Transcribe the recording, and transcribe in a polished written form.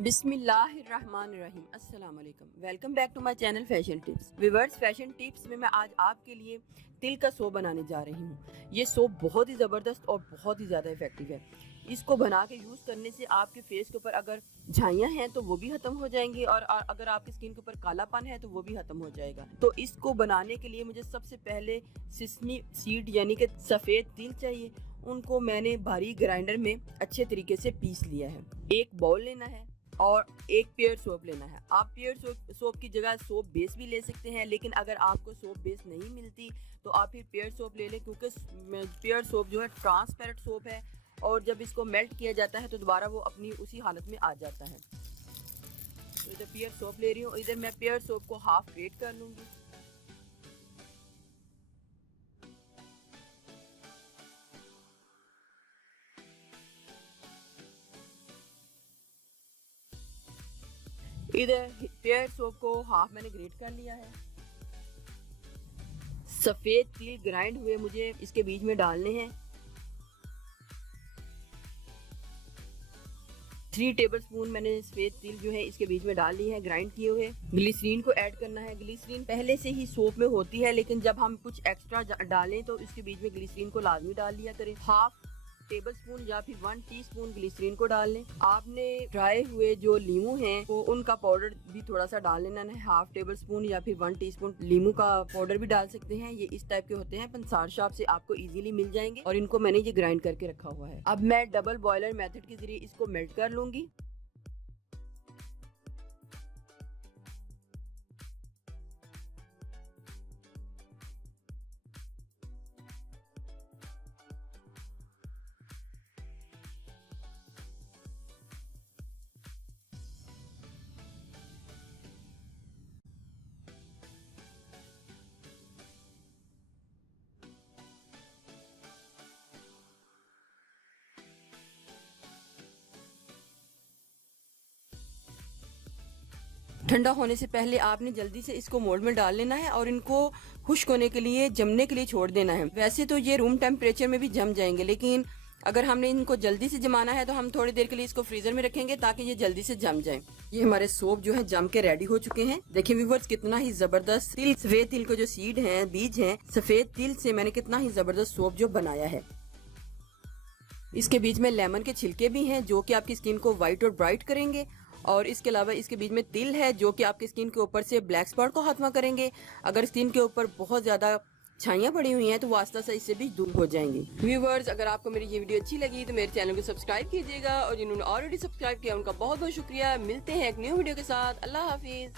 बिस्मिल्लाहिर्रहमानिर्रहीम। अस्सलाम वालेकुम। Welcome back to my channel fashion tips. Viewers, fashion tips में मैं आज आपके लिए तिल का सोप बनाने जा रही हूँ। ये सोप बहुत ही ज़बरदस्त और बहुत ही ज़्यादा इफेक्टिव है। इसको बना के यूज़ करने से आपके फेस के ऊपर अगर झाइयाँ हैं तो वो भी ख़त्म हो जाएंगी, और अगर आपकी स्किन के ऊपर कालापन है तो वो भी ख़त्म हो जाएगा। तो इसको बनाने के लिए मुझे सबसे पहले सिसमी सीड यानी कि सफ़ेद तिल चाहिए। उनको मैंने बारीक ग्राइंडर में अच्छे तरीके से पीस लिया है। एक बाउल लेना है और एक पेयर सोप लेना है। आप पेयर सोप की जगह सोप बेस भी ले सकते हैं, लेकिन अगर आपको सोप बेस नहीं मिलती तो आप फिर पेयर सोप ले लें, क्योंकि पेयर सोप जो है ट्रांसपेरेंट सोप है और जब इसको मेल्ट किया जाता है तो दोबारा वो अपनी उसी हालत में आ जाता है। तो इधर पेयर सोप ले रही हूँ, इधर मैं पेयर सोप को हाफ वेट कर लूँगी। इधर पेयर सोप को हाफ मैंने ग्रेट कर लिया है। सफेद तिल ग्राइंड हुए मुझे इसके बीच में डालने हैं। 3 टेबलस्पून मैंने सफेद तिल जो है इसके बीच में डाल ली है ग्राइंड किए हुए। ग्लिसरीन को ऐड करना है। ग्लिसरीन पहले से ही सोप में होती है, लेकिन जब हम कुछ एक्स्ट्रा डालें तो इसके बीच में ग्लिसरीन को लाजमी डाल लिया करें। हाफ टेबलस्पून या फिर 1 टीस्पून ग्लिसरीन को डाल लें। आपने ड्राई हुए जो लीमू हैं तो उनका पाउडर भी थोड़ा सा डाल लेना है। हाफ टेबलस्पून या फिर 1 टीस्पून लीमू का पाउडर भी डाल सकते हैं। ये इस टाइप के होते हैं, पंसार शॉप से आपको इजीली मिल जाएंगे, और इनको मैंने ये ग्राइंड करके रखा हुआ है। अब मैं डबल बॉयलर मेथड के जरिए इसको मेल्ट कर लूंगी। ठंडा होने से पहले आपने जल्दी से इसको मोल्ड में डाल लेना है और इनको खुश्क होने के लिए, जमने के लिए छोड़ देना है। वैसे तो ये रूम टेम्परेचर में भी जम जाएंगे, लेकिन अगर हमने इनको जल्दी से जमाना है तो हम थोड़ी देर के लिए इसको फ्रीजर में रखेंगे ताकि ये जल्दी से जम जाए। ये हमारे सोप जो है जम के रेडी हो चुके हैं। देखिए व्यूअर्स, कितना ही जबरदस्त तिल, सफेद तिल को जो सीड है, बीज है, सफेद तिल से मैंने कितना ही जबरदस्त सोप जो बनाया है। इसके बीच में लेमन के छिलके भी हैं जो कि आपकी स्किन को व्हाइट और ब्राइट करेंगे, और इसके अलावा इसके बीच में तिल है जो कि आपकी स्किन के ऊपर से ब्लैक स्पॉट को खत्म करेंगे। अगर स्किन के ऊपर बहुत ज्यादा छाइयाँ पड़ी हुई हैं तो वो आस्ता सा इससे भी दूर हो जाएंगी। व्यूअर्स, अगर आपको मेरी ये वीडियो अच्छी लगी तो मेरे चैनल को सब्सक्राइब कीजिएगा, और जिन्होंने ऑलरेडी सब्सक्राइब किया उनका बहुत बहुत शुक्रिया। मिलते हैं एक न्यू वीडियो के साथ। अल्लाह हाफिज।